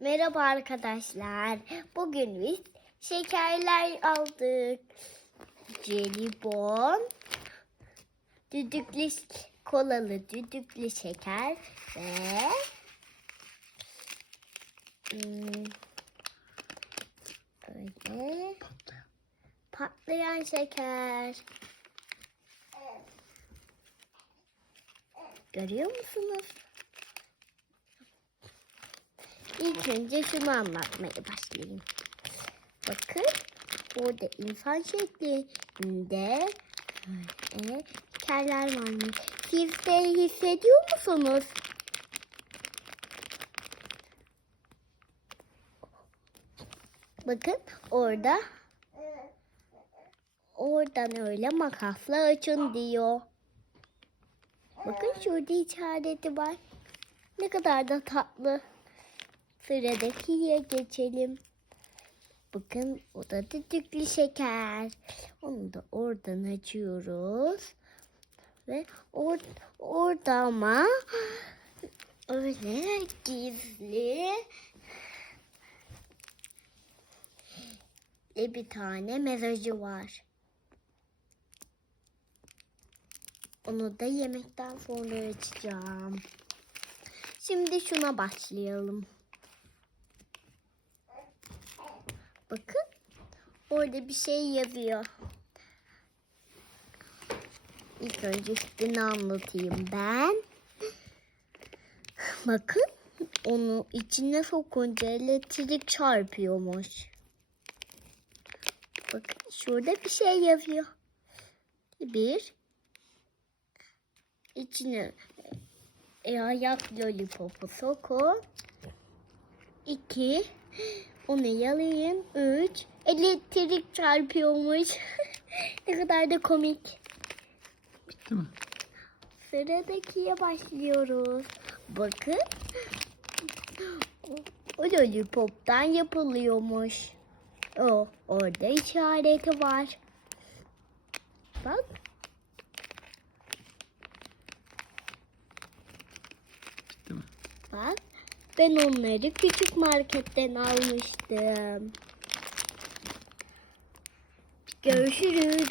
Merhaba arkadaşlar. Bugün biz şekerler aldık. Jelibon, düdüklü kolalı düdüklü şeker ve hmm, öyle patlayan şeker. Görüyor musunuz? İlk önce şunu anlatmaya başlayayım. Bakın orada insan şeklinde böyle şekerler varmış. Siz de hissediyor musunuz? Bakın orada oradan öyle makasla açın diyor. Bakın şurada işareti var. Ne kadar da tatlı. Sıradakiye geçelim. Bakın o da düdüklü şeker. Onu da oradan açıyoruz. Ve or orada ama öyle gizli ve bir tane mesajı var. Onu da yemekten sonra açacağım. Şimdi şuna başlayalım. Bakın orada bir şey yazıyor. İlk önce üstünü anlatayım ben. Bakın onu içine sokunca elektrik çarpıyormuş. Bakın şurada bir şey yazıyor. Bir içine e, ayak lollipopu sokun. İki onu yalayın. Üç elektrik çarpıyormuş. ne kadar da komik. Bitti mi? Sıradakiye başlıyoruz. Bakın. O, o lollipoptan yapılıyormuş. O orada işareti var. Bak. Bitti mi? Bak. Ben onları küçük marketten almıştım. Görüşürüz.